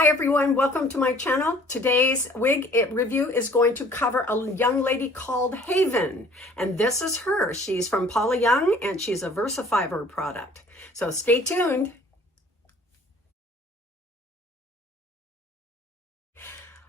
Hi everyone, welcome to my channel. Today's wig review is going to cover a young lady called Haven, and this is her. She's from Paula Young and she's a VersaFiber product. So stay tuned.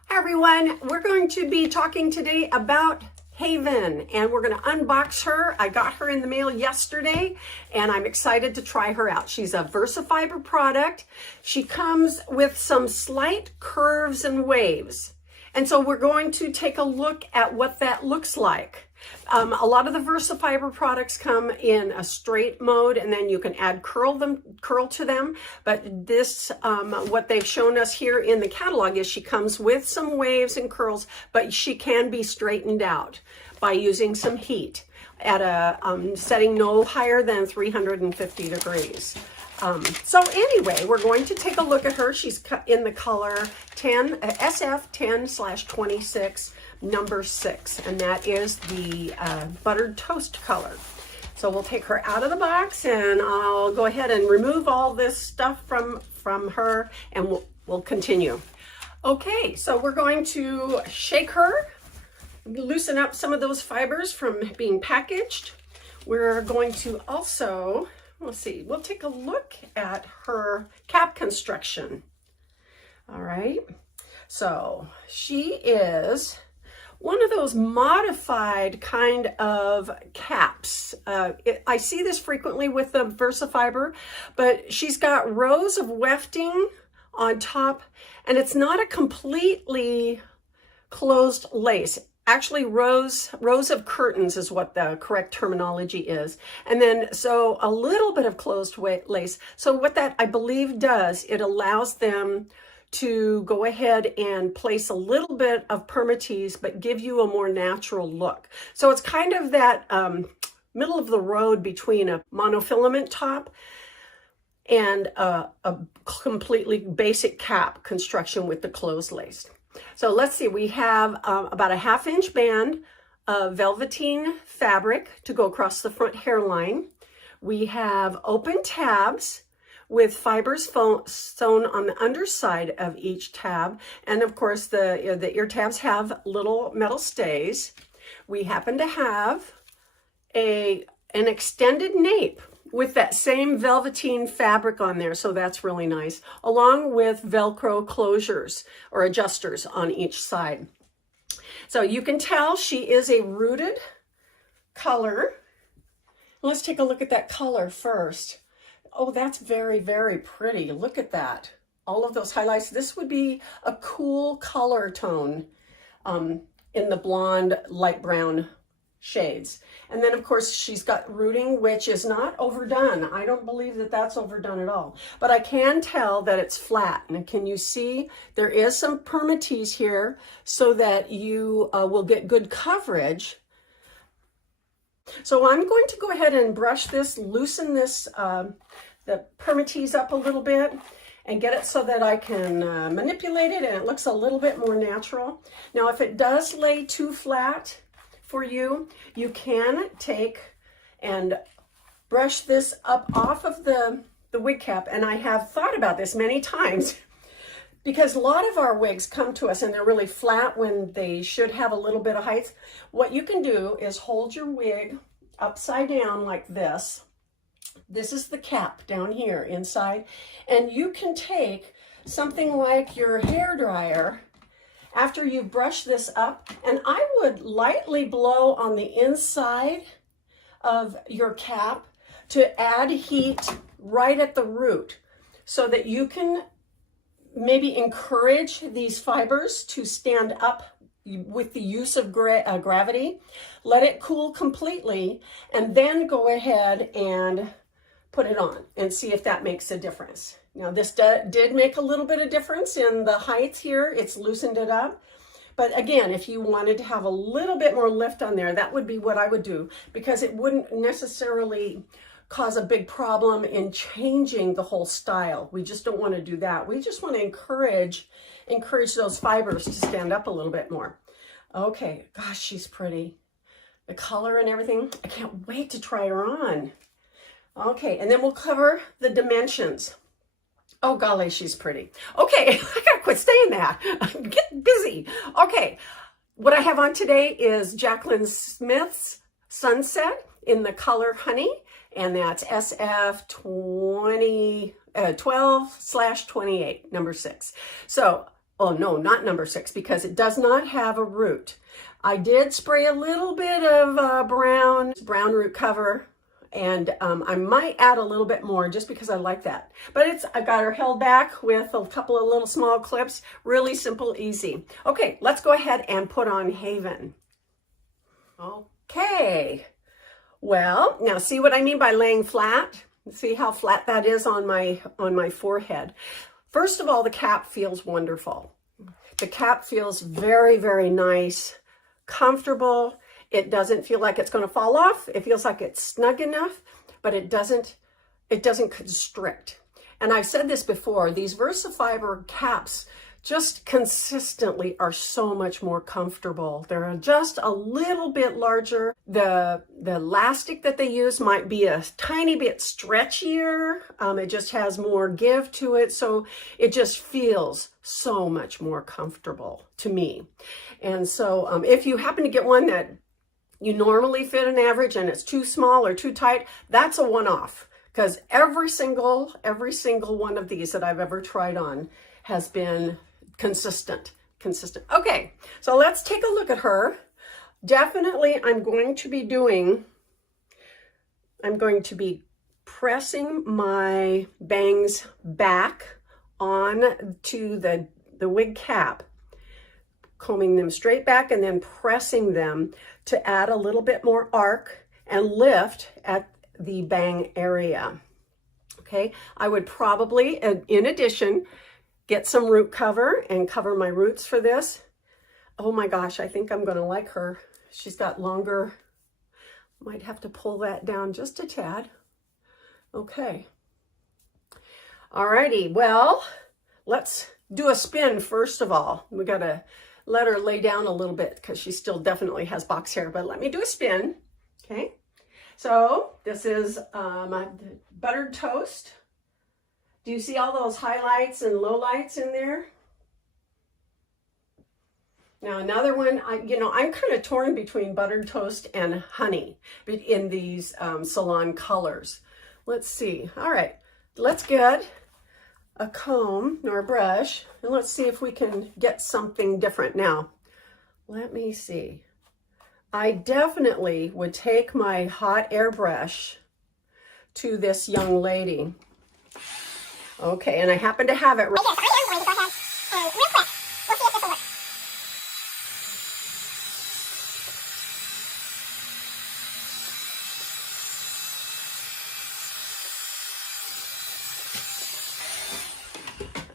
Hi everyone, we're going to be talking today about Haven, and we're going to unbox her. I got her in the mail yesterday and I'm excited to try her out. She's a VersaFiber product. She comes with some slight curves and waves, and so we're going to take a look at what that looks like. A lot of the VersaFiber products come in a straight mode, and then you can add curl to them. But this, what they've shown us here in the catalog is she comes with some waves and curls, but she can be straightened out by using some heat at a setting no higher than 350 degrees. So anyway, we're going to take a look at her. She's in the color SF10/26. Number 6, and that is the buttered toast color. So we'll take her out of the box, and I'll go ahead and remove all this stuff from her, and we'll continue. Okay, so we're going to shake her, loosen up some of those fibers from being packaged. We're going to also, let's see, we'll take a look at her cap construction. All right, so she is one of those modified kind of caps. I see this frequently with the VersaFiber, but she's got rows of wefting on top, and it's not a completely closed lace. Actually, rows of curtains is what the correct terminology is. And then, so a little bit of closed lace. So what that, I believe, does, it allows them to go ahead and place a little bit of permatease, but give you a more natural look. So it's kind of that middle of the road between a monofilament top and a completely basic cap construction with the closed lace. So let's see, we have about a 1/2 inch band of velveteen fabric to go across the front hairline. We have open tabs with fibers sewn on the underside of each tab. And of course, the ear tabs have little metal stays. We happen to have an extended nape with that same velveteen fabric on there, so that's really nice, along with Velcro closures or adjusters on each side. So you can tell she is a rooted color. Let's take a look at that color first. Oh, that's very, very pretty. Look at that. All of those highlights. This would be a cool color tone in the blonde, light brown shades. And then, of course, she's got rooting, which is not overdone. I don't believe that that's overdone at all. But I can tell that it's flat. And can you see there is some permatease here so that you will get good coverage. So I'm going to go ahead and brush this, loosen this, the permatease up a little bit and get it so that I can manipulate it and it looks a little bit more natural. Now, if it does lay too flat for you, you can take and brush this up off of the wig cap. And I have thought about this many times because a lot of our wigs come to us and they're really flat when they should have a little bit of height. What you can do is hold your wig upside down like this. This is the cap down here inside. And you can take something like your hair dryer after you brush this up, and I would lightly blow on the inside of your cap to add heat right at the root so that you can maybe encourage these fibers to stand up with the use of gravity. Let it cool completely, and then go ahead and put it on and see if that makes a difference. Now, this did make a little bit of difference in the height here. It's loosened it up. But again, if you wanted to have a little bit more lift on there, that would be what I would do, because it wouldn't necessarily cause a big problem in changing the whole style. We just don't want to do that. We just want to encourage those fibers to stand up a little bit more. Okay, gosh, she's pretty. The color and everything. I can't wait to try her on. Okay, and then we'll cover the dimensions. Oh, golly, she's pretty. Okay, I gotta quit saying that. Get busy. Okay, what I have on today is Jaclyn Smith's Sunset in the color Honey, and that's SF 12/28, number 6. So, oh no, not number 6, because it does not have a root. I did spray a little bit of brown root cover, and I might add a little bit more just because I like that. But I've got her held back with a couple of little small clips. Really simple, easy. Okay, let's go ahead and put on Haven. Okay, well, now see what I mean by laying flat? See how flat that is on my forehead. First of all, the cap feels wonderful. The cap feels very, very nice, comfortable. It doesn't feel like it's going to fall off. It feels like it's snug enough, but it doesn't constrict. And I've said this before, these VersaFiber caps just consistently are so much more comfortable. They're just a little bit larger. The elastic that they use might be a tiny bit stretchier. It just has more give to it. So it just feels so much more comfortable to me. And so if you happen to get one that you normally fit an average and it's too small or too tight, that's a one-off, because every single one of these that I've ever tried on has been consistent. Okay, so let's take a look at her. Definitely I'm going to be pressing my bangs back on to the wig cap, combing them straight back and then pressing them to add a little bit more arc and lift at the bang area. Okay, I would probably, in addition, get some root cover and cover my roots for this. Oh my gosh, I think I'm gonna like her. She's got longer, might have to pull that down just a tad. Okay. Alrighty, well, let's do a spin first of all. We gotta let her lay down a little bit because she still definitely has box hair, but let me do a spin. Okay, so this is my buttered toast. Do you see all those highlights and lowlights in there? Now another one, I'm kind of torn between buttered toast and honey in these salon colors. Let's see. All right, let's get a comb or a brush and let's see if we can get something different. Now, let me see. I definitely would take my hot air brush to this young lady. Okay, and I happen to have it right. Yes, I am going to go ahead and real quick, we'll see if this will work.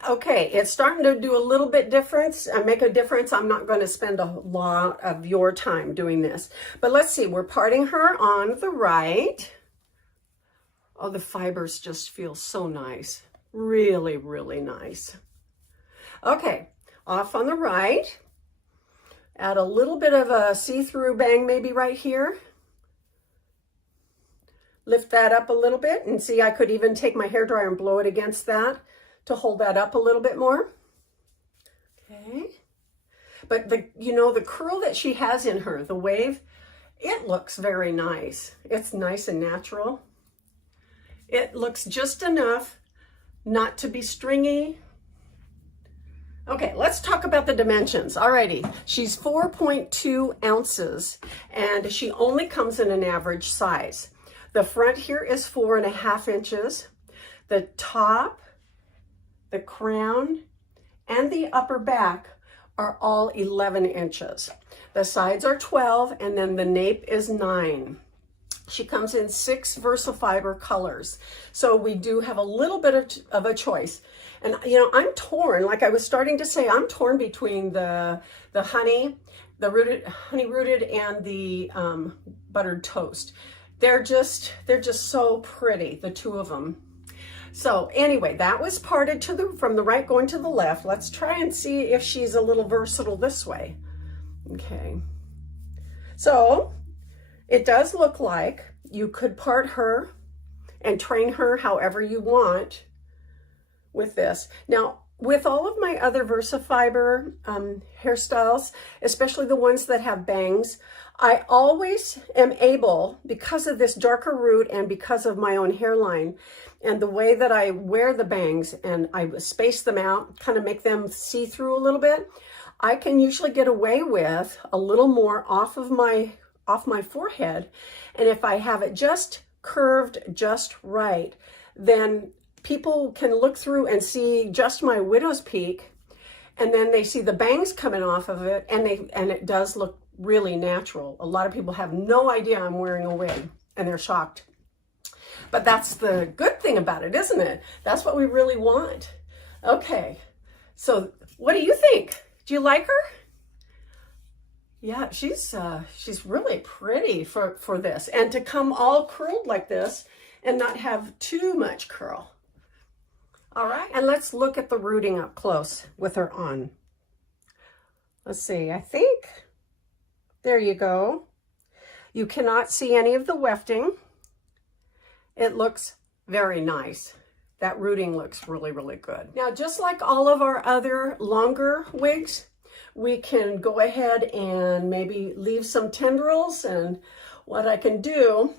Okay, it's starting to do a little bit difference, make a difference. I'm not going to spend a lot of your time doing this. But let's see, we're parting her on the right. Oh, the fibers just feel so nice. Really, really nice. Okay, off on the right. Add a little bit of a see-through bang maybe right here. Lift that up a little bit, and see, I could even take my hairdryer and blow it against that to hold that up a little bit more. Okay. But the curl that she has in her, the wave, it looks very nice. It's nice and natural. It looks just enough not to be stringy. Okay, let's talk about the dimensions. Alrighty, she's 4.2 ounces and she only comes in an average size. The front here is 4.5 inches. The top, the crown, and the upper back are all 11 inches. The sides are 12, and then the nape is 9. She comes in 6 VersaFiber colors. So we do have a little bit of a choice. And I'm torn, like I was starting to say, I'm torn between the honey rooted and the buttered toast. They're just so pretty, the two of them. So anyway, that was parted from the right going to the left. Let's try and see if she's a little versatile this way. Okay. So it does look like you could part her and train her however you want with this. Now, with all of my other VersaFiber hairstyles, especially the ones that have bangs, I always am able, because of this darker root and because of my own hairline and the way that I wear the bangs and I space them out, kind of make them see through a little bit, I can usually get away with a little more off my forehead. And if I have it just curved just right, then people can look through and see just my widow's peak, and then they see the bangs coming off of it, and it does look really natural. A lot of people have no idea I'm wearing a wig, and they're shocked. But that's the good thing about it, isn't it? That's what we really want. Okay, so what do you think? Do you like her? Yeah, she's really pretty for this, and to come all curled like this and not have too much curl. All right, and let's look at the rooting up close with her on. Let's see, I think, there you go. You cannot see any of the wefting. It looks very nice. That rooting looks really, really good. Now, just like all of our other longer wigs, we can go ahead and maybe leave some tendrils, and what I can do,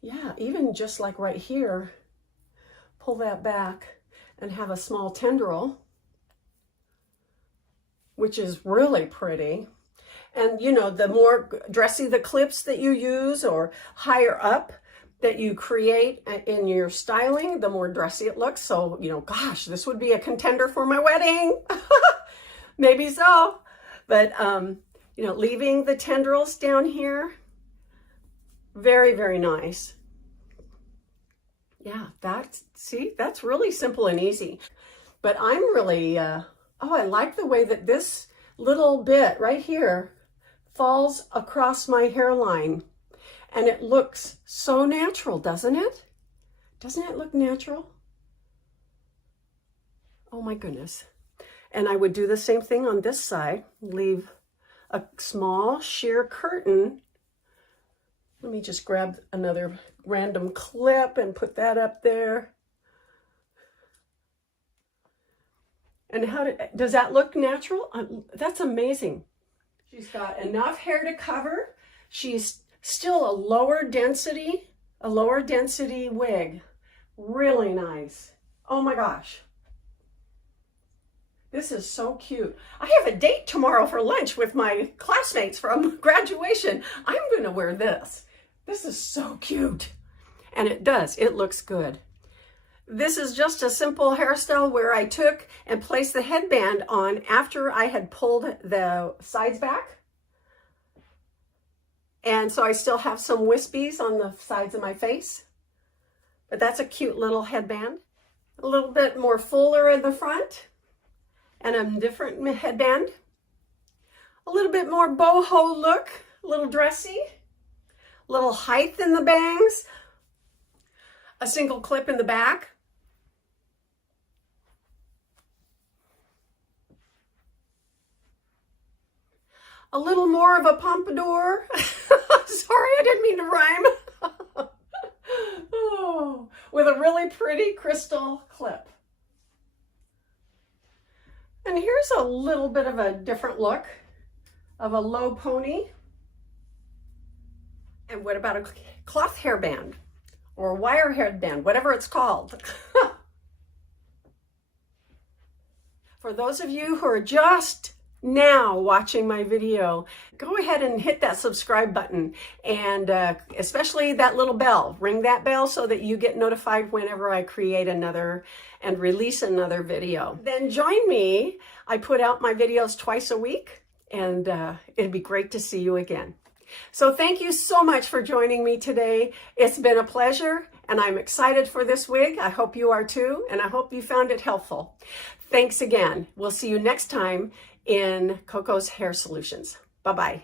yeah, even just like right here, pull that back and have a small tendril, which is really pretty. And you know, the more dressy the clips that you use or higher up that you create in your styling, the more dressy it looks. So, you know, gosh, this would be a contender for my wedding. Maybe so. But, you know, leaving the tendrils down here, very, very nice. Yeah, that's really simple and easy. But I'm really, oh, I like the way that this little bit right here falls across my hairline. And it looks so natural, doesn't it? Doesn't it look natural? Oh my goodness. And I would do the same thing on this side. Leave a small sheer curtain. Let me just grab another random clip and put that up there. And does that look natural? That's amazing. She's got enough hair to cover. She's still a lower density wig. Really nice. Oh my gosh. This is so cute. I have a date tomorrow for lunch with my classmates from graduation. I'm going to wear this. This is so cute. And it looks good. This is just a simple hairstyle where I took and placed the headband on after I had pulled the sides back. And so I still have some wispies on the sides of my face. But that's a cute little headband. A little bit more fuller in the front. And a different headband. A little bit more boho look. A little dressy. A little height in the bangs. A single clip in the back. A little more of a pompadour. Sorry, I didn't mean to rhyme. Oh, with a really pretty crystal clip. And here's a little bit of a different look of a low pony. And what about a cloth hairband or wire hairband, whatever it's called. For those of you who are just now watching my video, go ahead and hit that subscribe button, and especially that little bell. Ring that bell so that you get notified whenever I create another and release another video. Then join me. I put out my videos twice a week, and it'd be great to see you again. So thank you so much for joining me today. It's been a pleasure, and I'm excited for this wig. I hope you are too, and I hope you found it helpful. Thanks again. We'll see you next time in Coco's Hair Solutions. Bye-bye.